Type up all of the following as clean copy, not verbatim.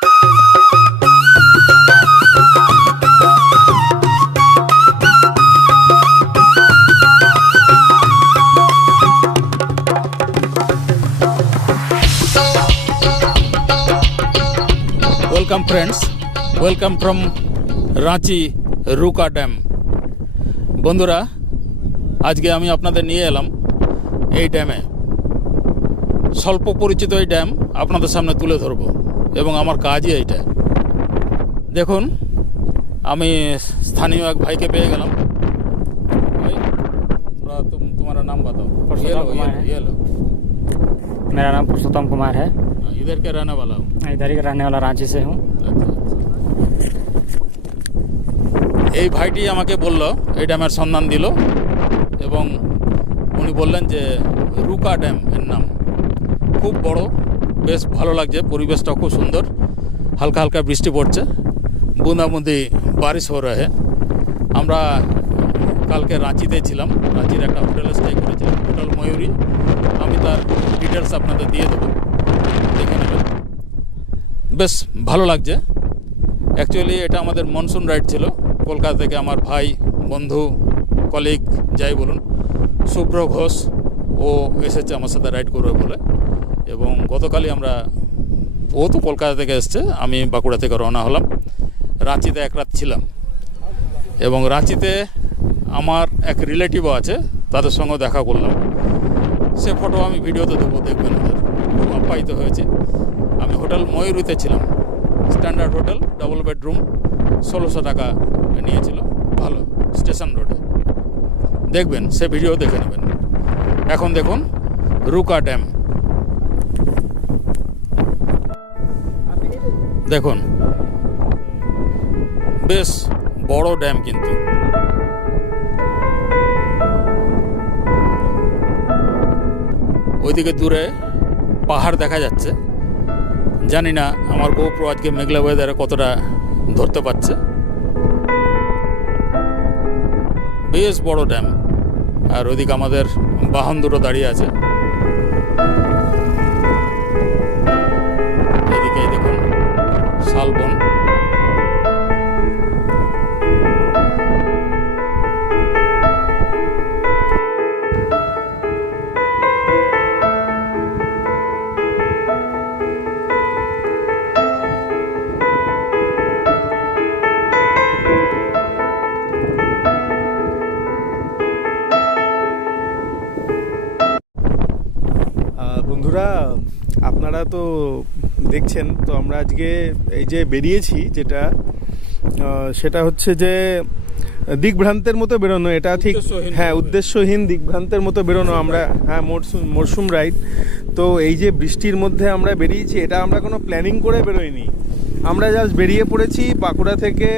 Welcome friends, welcome from Ranchi Ruka dam. বন্ধুরা, আজকে আমি আপনাদের নিয়ে এলাম এই ড্যামে। স্বল্প পরিচিত এই ড্যাম আপনাদের সামনে তুলে ধরব এবং আমার কাজই এইটা। দেখুন, আমি স্থানীয় এক ভাইকে পেয়ে গেলাম। ভাই, तुम्हारा नाम बताओ। ये लो। मेरा नाम पुरुषोत्तम कुमार है। इधर के रहने वाला हूँ। इधर ही का रहने वाला, रांची से हूँ। এই ভাইটি আমাকে বলল, এই ড্যামের সন্ধান দিল এবং উনি বললেন যে রুকা ড্যাম এর নাম। খুব বড়, বেশ ভালো লাগছে, পরিবেশটা খুব সুন্দর। হালকা হালকা বৃষ্টি পড়ছে, বুঁদাবুঁদি বারিশ হয়ে রহে। আমরা কালকে রাঁচিতে ছিলাম, রাঁচির একটা হোটেলে স্টে করেছিলাম, হোটেল ময়ূরী। আমি তার ডিটেলস আপনাদের দিয়ে দেবো, দেখে নেবেন। বেশ ভালো লাগছে। অ্যাকচুয়ালি এটা আমাদের মনসুন রাইড ছিল। কলকাতা থেকে আমার ভাই, বন্ধু, কলিগ যাই বলুন, শুভ্র ঘোষ, ও এসেছে আমার সাথে রাইড করবে বলে। এবং গতকালই ও তো কলকাতা থেকে এসছে, আমি বাঁকুড়া থেকে রওনা হলাম। রাঁচিতে এক রাত ছিলাম এবং রাঁচিতে আমার এক রিলেটিভও আছে, তাদের সঙ্গে দেখা করলাম। সে ফটো আমি ভিডিওতে দেবো, দেখবেন। ওদের খুব আপ্যায়িত হয়েছে। আমি হোটেল ময়ূরীতে ছিলাম, স্ট্যান্ডার্ড হোটেল, ডাবল বেডরুম, 1600 টাকা নিয়েছিল, ভালো, স্টেশন রোডে। দেখবেন, সে ভিডিও দেখে নেবেন। এখন দেখুন রুকা ড্যাম। দেখুন, বেশ বড় ড্যাম, কিন্তু ওইদিকে দূরে পাহাড় দেখা যাচ্ছে। জানি না আমার গোপ্রো আজকে মেঘলা ওয়েদারে কতটা ধরতে পারছে। বেশ বড় ড্যাম। আর ওইদিকে আমাদের বাহন দুটো দাঁড়িয়ে আছে। এদিকে দেখুন শালবন। বন্ধুরা, আপনারা তো দেখছেন, তো আমরা আজকে এই যে বেরিয়েছি, সেটা হচ্ছে যে দিকভ্রান্তের মতো বেরোনো। এটা ঠিক, হ্যাঁ, উদ্দেশ্যহীন দিকভ্রান্তের মতো বেরোনো। আমরা, হ্যাঁ, মরশুম রাইড। তো এই যে বৃষ্টির মধ্যে আমরা বেরিয়েছি, এটা আমরা কোনো প্ল্যানিং করে বেরোইনি। আমরা জাস্ট বেরিয়ে পড়েছি। বাঁকুড়া থেকে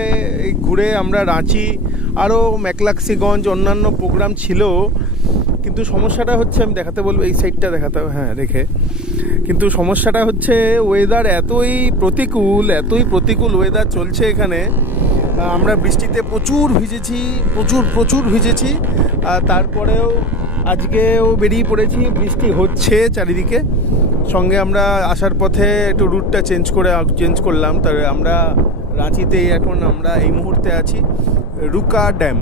ঘুরে আমরা রাঁচি, আরও মেকলাক্সিগঞ্জ, অন্যান্য প্রোগ্রাম ছিল। কিন্তু সমস্যাটা হচ্ছে, আমি দেখাতে বলবো, এই সাইডটা দেখাতে হবে, হ্যাঁ, রেখে। কিন্তু সমস্যাটা হচ্ছে ওয়েদার এতই প্রতিকূল ওয়েদার চলছে এখানে। আমরা বৃষ্টিতে প্রচুর ভিজেছি। তারপরেও আজকেও বেরিয়ে পড়েছি, বৃষ্টি হচ্ছে চারিদিকে। সঙ্গে আমরা আসার পথে একটু রুটটা চেঞ্জ করলাম। তার আমরা রাঁচিতে এখন আমরা এই মুহূর্তে আছি রুকা ড্যাম।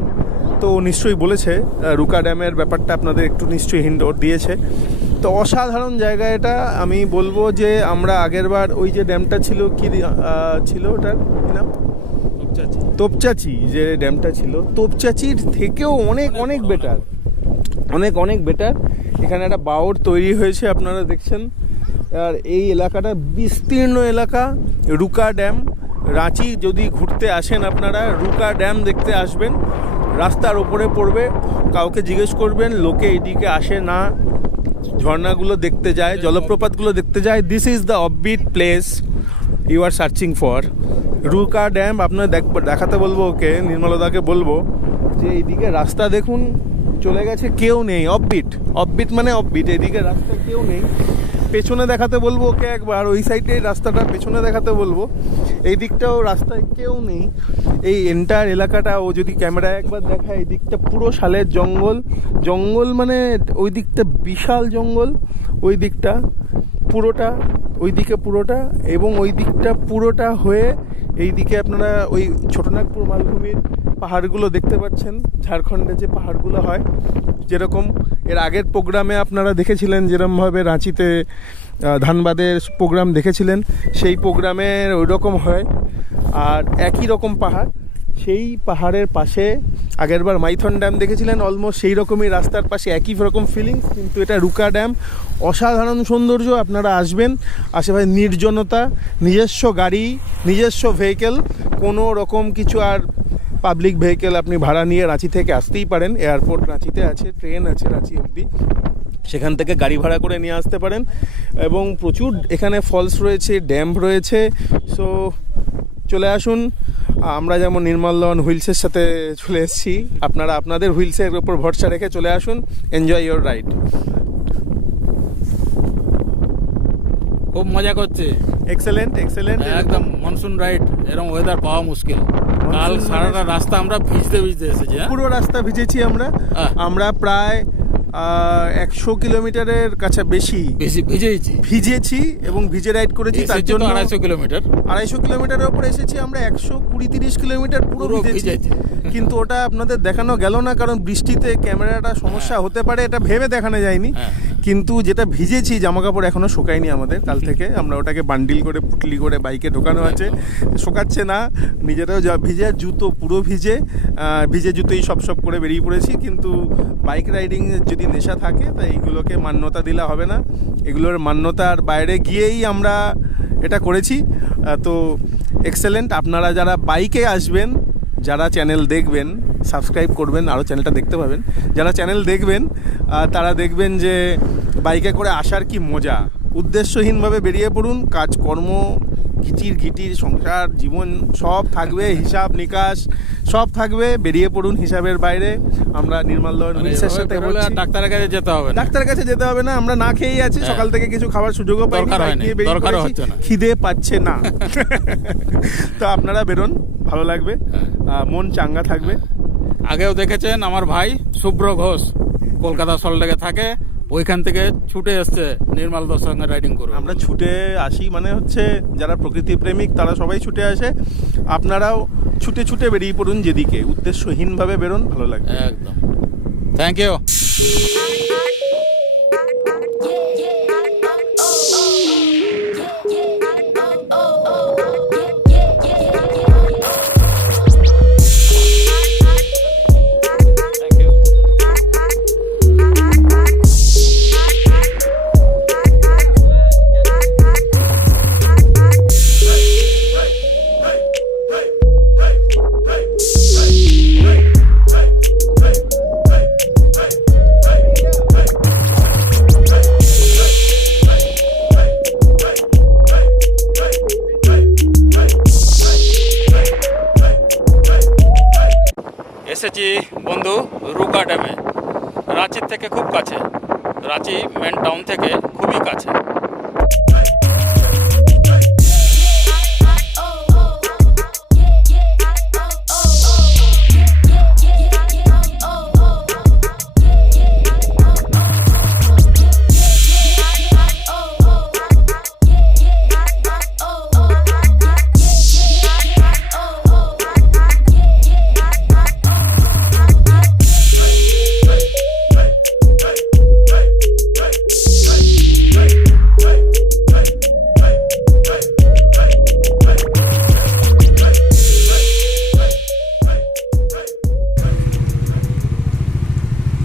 তো নিশ্চয়ই বলেছে রুকা ড্যামের ব্যাপারটা, আপনাদের একটু নিশ্চয়ই হিন্ট দিয়েছে। তো অসাধারণ জায়গা এটা। আমি বলবো যে আমরা আগেরবার ওই যে ড্যামটা ছিল, কি ছিল ওটার কি নাম, তোপচাচি, যে ড্যামটা ছিল, তোপচাচির থেকেও অনেক বেটার। এখানে একটা বাওর তৈরি হয়েছে, আপনারা দেখছেন। আর এই এলাকাটা বিস্তীর্ণ এলাকা, রুকা ড্যাম। রাঁচি যদি ঘুরতে আসেন আপনারা, রুকা ড্যাম দেখতে আসবেন। রাস্তার ওপরে পড়বে, কাউকে জিজ্ঞেস করবেন, লোকে এদিকে আসে না, ঝর্ণাগুলো দেখতে যায়, জলপ্রপাতগুলো দেখতে যায়। This is the offbeat place you are searching for, Ruka dam. আপনার দেখাতে বলবো, ওকে, নির্মলদাকে বলবো যে এইদিকে রাস্তা দেখুন, চলে গেছে, কেউ নেই। অফবিট মানে অফবিট, এদিকে রাস্তা কেউ নেই। পেছনে দেখাতে বলবো ওকে একবার, ওই সাইডে রাস্তাটা পেছনে দেখাতে বলবো। এই দিকটাও রাস্তায় কেউ নেই। এই এন্টায়ার এলাকাটা ও যদি ক্যামেরায় একবার দেখায়, এই দিকটা পুরো শালের জঙ্গল, মানে ওই দিকটা বিশাল জঙ্গল, ওই দিকটা পুরোটা, ওই দিকে পুরোটা, এবং ওই দিকটা পুরোটা হয়ে এই দিকে আপনারা ওই ছোটনাগপুর মালভূমির পাহাড়গুলো দেখতে পাচ্ছেন। ঝাড়খণ্ডে যে পাহাড়গুলো হয়, যেরকম এর আগের প্রোগ্রামে আপনারা দেখেছিলেন যেরকমভাবে রাঁচিতে ধানবাদের প্রোগ্রাম দেখেছিলেন, সেই প্রোগ্রামের ওই রকম হয়। আর একই রকম পাহাড়, সেই পাহাড়ের পাশে আগেরবার মাইথন ড্যাম দেখেছিলেন, অলমোস্ট সেই রকমই রাস্তার পাশে একই রকম ফিলিংস, কিন্তু এটা রুকা ড্যাম। অসাধারণ সৌন্দর্য। আপনারা আসবেন, আশেপাশে নির্জনতা, নিজস্ব গাড়ি, নিজস্ব ভেহিকেল, কোনো রকম কিছু আর পাবলিক ভেহিকেল আপনি ভাড়া নিয়ে রাঁচি থেকে আসতেই পারেন। এয়ারপোর্ট রাঁচিতে আছে, ট্রেন আছে রাঁচি অবধি, সেখান থেকে গাড়ি ভাড়া করে নিয়ে আসতে পারেন। এবং প্রচুর এখানে ফলস রয়েছে, ড্যাম রয়েছে। সো চলে আসুন। আমরা যেমন নির্মল দহন হুইলসের সাথে চলে এসেছি, আপনারা আপনাদের হুইলসের উপর ভরসা রেখে চলে আসুন। Enjoy your ride. খুব মজা করছে, এক্সেলেন্ট এক্সেলেন্ট। একদম মনসুন রাইড, এরকম ওয়েদার পাওয়া মুশকিল। কাল সারাটা রাস্তা আমরা ভিজতে ভিজতে এসেছি। পুরো রাস্তা ভিজেছি আমরা। হ্যাঁ। আমরা প্রায় 100 কিলোমিটারের কাছে বেশি ভিজেছি এবং ভিজে রাইড করেছি। তার জন্য 250 কিলোমিটার 250 কিলোমিটারের উপরে এসেছি আমরা। 120-30 কিলোমিটার পুরো ভিজেছি, কিন্তু ওটা আপনাদের দেখানো গেল না, কারণ বৃষ্টিতে ক্যামেরাটা সমস্যা হতে পারে, এটা ভেবে দেখানো যায়নি। কিন্তু যেটা ভিজেছি, জামা কাপড় এখনো শোকায়নি আমাদের কাল থেকে। আমরা ওটাকে বান্ডিল করে পুটলি করে বাইকে ঢোকানো আছে, শোকাচ্ছে না। নিজেরাও ভিজে, জুতো পুরো ভিজে জুতোই সব করে বেরিয়ে পড়েছি। কিন্তু বাইক রাইডিং যদি নেশা থাকে, তা এইগুলোকে মান্যতা দিলে হবে না। এগুলোর মান্যতার বাইরে গিয়েই আমরা এটা করেছি। তো এক্সেলেন্ট। আপনারা যারা বাইকে আসবেন, যারা চ্যানেল দেখবেন, সাবস্ক্রাইব করবেন, আরও চ্যানেলটা দেখতে পাবেন। যারা চ্যানেল দেখবেন তারা দেখবেন যে বাইকে করে আসার কি মজা। উদ্দেশ্যহীনভাবে বেরিয়ে পড়ুন, কাজকর্ম, ঘিটির সংসার জীবন সব থাকবে, হিসাব নিকাশ সব থাকবে, বেরিয়ে পড়ুন হিসাবের বাইরে। আমরা নির্মল দহন হুইলসের সাথে ডাক্তারের কাছে যেতে হবে না, আমরা না খেয়েই আছি। সকাল থেকে কিছু খাবার সুযোগও পাইনি, খিদে পাচ্ছে না। তো আপনারা বেরোন, ভালো লাগবে, মন চাঙ্গা থাকবে। আগেও দেখেছেন আমার ভাই শুভ্র ঘোষ কলকাতা সল্টলেকে থাকে, ওইখান থেকে ছুটে এসছে নির্মল দার সঙ্গে রাইডিং করবে। আমরা ছুটে আসি, মানে হচ্ছে যারা প্রকৃতি প্রেমিক তারা সবাই ছুটে আসে। আপনারাও ছুটে ছুটে বেরিয়ে পড়ুন, যেদিকে উদ্দেশ্যহীনভাবে বেরোন, ভালো লাগবে। একদম। Thank you. এসেছি বন্ধু রুকা ড্যামে, রাঁচির থেকে খুব কাছে, রাঁচি মেন টাউন থেকে খুবই কাছে।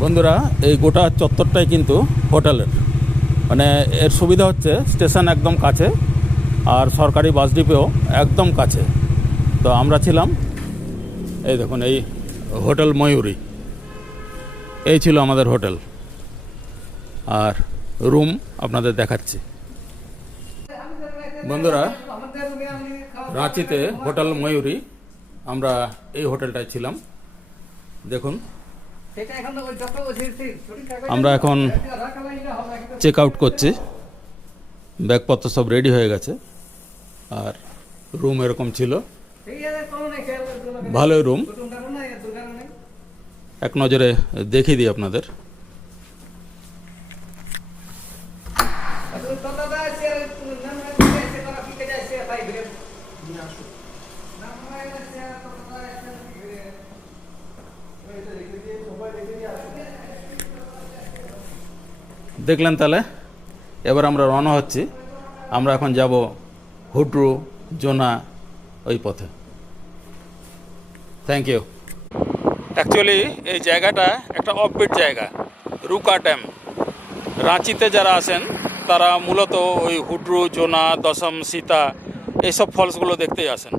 বন্ধুরা, এই গোটা চত্বরটাই কিন্তু হোটেলের, মানে এর সুবিধা হচ্ছে স্টেশন একদম কাছে আর সরকারি বাস ডিপোও একদম কাছে। তো আমরা ছিলাম, এই দেখুন, এই হোটেল ময়ূরী, এই ছিল আমাদের হোটেল। আর রুম আপনাদের দেখাচ্ছি। বন্ধুরা, রাঁচিতে হোটেল ময়ূরী, আমরা এই হোটেলটায় ছিলাম। দেখুন, আমরা এখন চেক আউট করছি, ব্যাগপত্র সব রেডি হয়ে গেছে। আর রুম এরকম ছিল, ভালোই রুম। এক নজরে দেখিয়ে দিই আপনাদের। দেখলেন তাহলে, এবার আমরা রওনা হচ্ছি। আমরা এখন যাব হুড্রু, জোনা ওই পথে। Thank you. অ্যাকচুয়ালি এই জায়গাটা একটা অফবিট জায়গা, রুকা ড্যাম। রাঁচিতে যারা আসেন তারা মূলত ওই হুড্রু, জোনা, দশম, সীতা এইসব ফলসগুলো দেখতেই আসেন,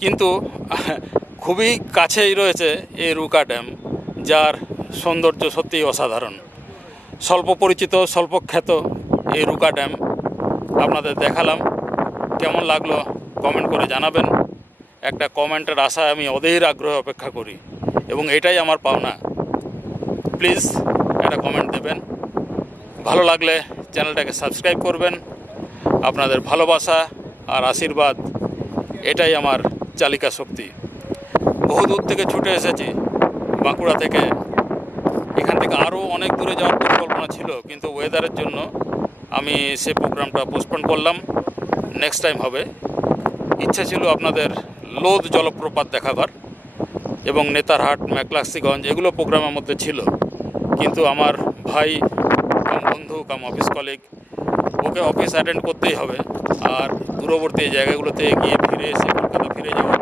কিন্তু খুবই কাছেই রয়েছে এই রুকা ড্যাম, যার সৌন্দর্য সত্যিই অসাধারণ। স্বল্প পরিচিত, স্বল্প খ্যাত এই রুকা ড্যাম আপনাদের দেখালাম। কেমন লাগলো কমেন্ট করে জানাবেন। একটা কমেন্টের আশায় আমি অধীর আগ্রহে অপেক্ষা করি, এবং এটাই আমার পাওনা। প্লিজ একটা কমেন্ট দেবেন। ভালো লাগলে চ্যানেলটাকে সাবস্ক্রাইব করবেন। আপনাদের ভালোবাসা আর আশীর্বাদ এটাই আমার চালিকা শক্তি। বহু দূর থেকে ছুটে এসেছি, বাঁকুড়া থেকে। এখান থেকে আরও অনেক দূরে যাওয়ার পরিকল্পনা ছিল, কিন্তু ওয়েদারের জন্য আমি সে প্রোগ্রামটা পোস্টপোন করলাম। নেক্সট টাইম হবে। ইচ্ছা ছিল আপনাদের লোদ জলপ্রপাত দেখাবার এবং নেতারহাট, ম্যাকলাক্সিগঞ্জ এগুলো প্রোগ্রামের মধ্যে ছিল, কিন্তু আমার ভাই কাম বন্ধু কাম অফিস কলিগ, ওকে অফিস অ্যাটেন্ড করতেই হবে। আর দূরবর্তী জায়গাগুলোতে গিয়ে ফিরে এসে কলকাতা ফিরে যাওয়া